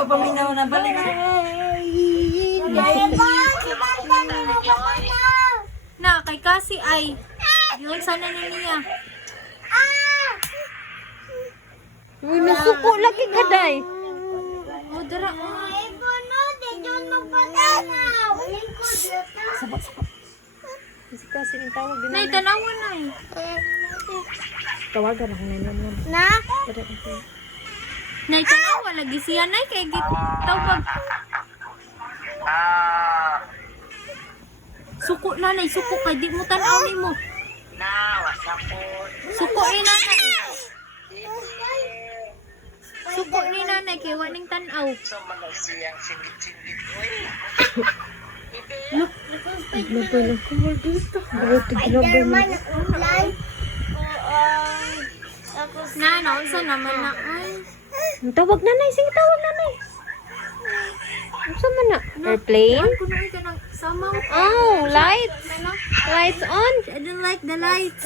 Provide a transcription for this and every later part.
Paminaw na balik na. Na, kay kasi ay. Yun, sana na niya. Uy, nasuko lagi ka, day. O, dara. Sabak. Kasi yung tawag din Nay, tanawan na eh. Tawagan ako na naman. Na? Nay, tanawa. Lagi siya, nay. Kay tawag. Suko na, nay. Suko. Kay di mo tanaw ni mo. Suko ni nanay. Suko ni nanay. Kay waning tanaw. Nagbala ko mo dito. Buti ginagawa mo. Na, naunsa naman na. Ay. Ang tawag nanay. Sige, tawag nanay. Ano man na? Airplane? Ay, kunoy ka ng samaw. Oh, lights. Lights on. I don't like the lights.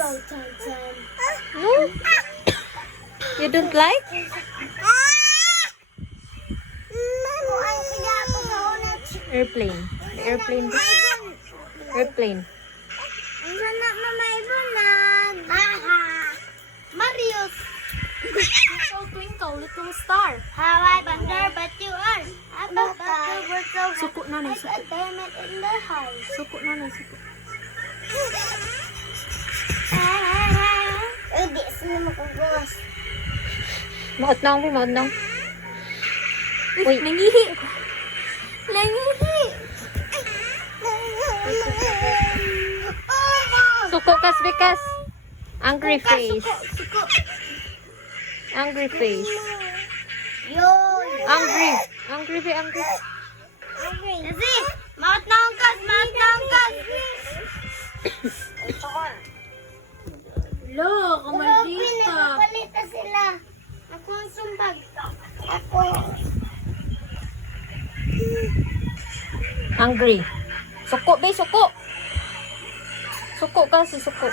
No? You don't like? Airplane. The airplane. Airplane. Marius. Twinkle, twinkle, little star. How I wonder but you are. I'm a bird so Suko na, nay. a diamond in the house. Suko na, nay. Suko. Hindi, sino makagos? Maot na ako, maot na ako. Uy, nangihi. Nangihi. Suko kas bikas. Angry face. Suko. Angry face. Yun. Angry. Angry be angry. Kasi, maot na ang kas, maot na ang kas. Lo, kamaldita. Pinagpalita sila. Ako ang sumbag. Ako. Angry. Suko be, suko. Suko kasi, suko.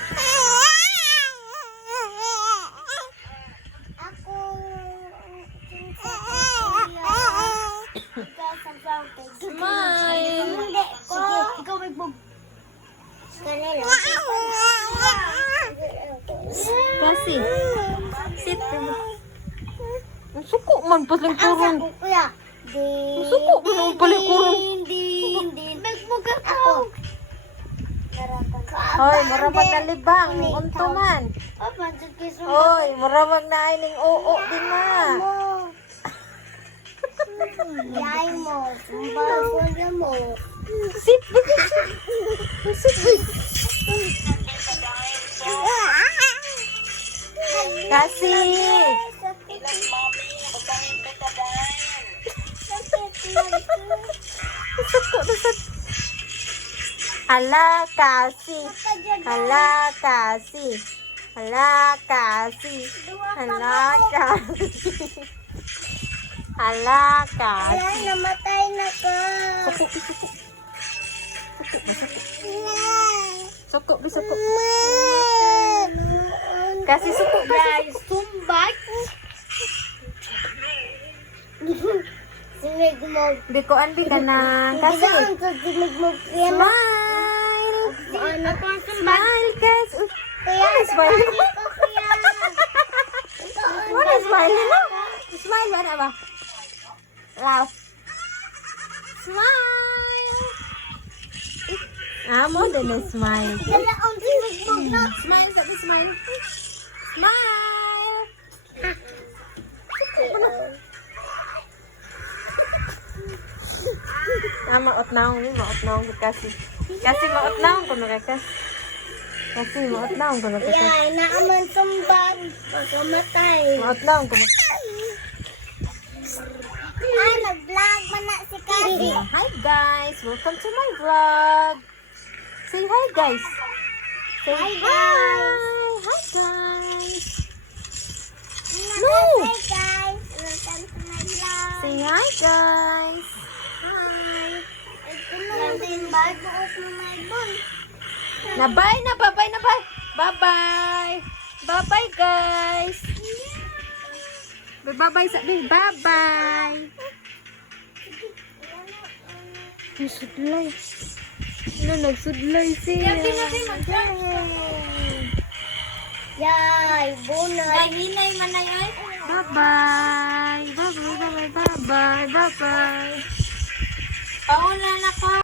Ako. Smile. Hindi ko. Ikaw may bug. Kanila. Kasi. Sit. Ang suko man, paling kurang. Kuya. Suko man ang paling kurang. Din. Nagbug ako. Hoy, maramag na libang. Unto man. Papa, dyan kayo sumbag. Hoy, maramag na ining oo din na. Yay mo. Sumbag. Wala mo. Sit, bigas. Sit, kasi. Suko na sa... Hala, kasi. Hala, kasi. Hala, kasi. Hala, kasi. Hala, kasi. Wala, namatay na ka. Suko, suko. Suko, suko. Kasi suko, guys. Sumbag. Sinig mo. Di ko anbi ka na. Kasi, Bigaan sa sinig mo. smile. Ano ko ang sumbag? Smile, guys. Kaya, Ano, smile? kuya. Ano, smile na? Smile ba na ba? Laugh. Smile. Amo din na smile. Dala ang sinig mo na. Smile, sabi smile. Smile. Maot na akong ni, maot na akong kasi. Kasi maot na akong kuno kay kasi. Kasi maot na akong kuno kay kasi. Yan, naaman sumbag. Pagkamatay. Maot na akong kuno. Ah, nag-vlog man na si Kasi. Hi guys, welcome to my vlog. Say hi guys. Say Hi, hi. guys. Hi guys. No! Hi guys, welcome to my vlog. Say hi guys. Hi. Ito na lang din bag bukas na may bon. Na bye na, bye na bye. Bye bye. Bye bye guys. Bye bye sabi. Bye bye. Sudlay. Ano, nagsudlay siya. Yay, bonus. Ay, hinay man na yun. Bye-bye. Bye-bye, bye-bye, bye-bye, bye-bye. Pauna na ko.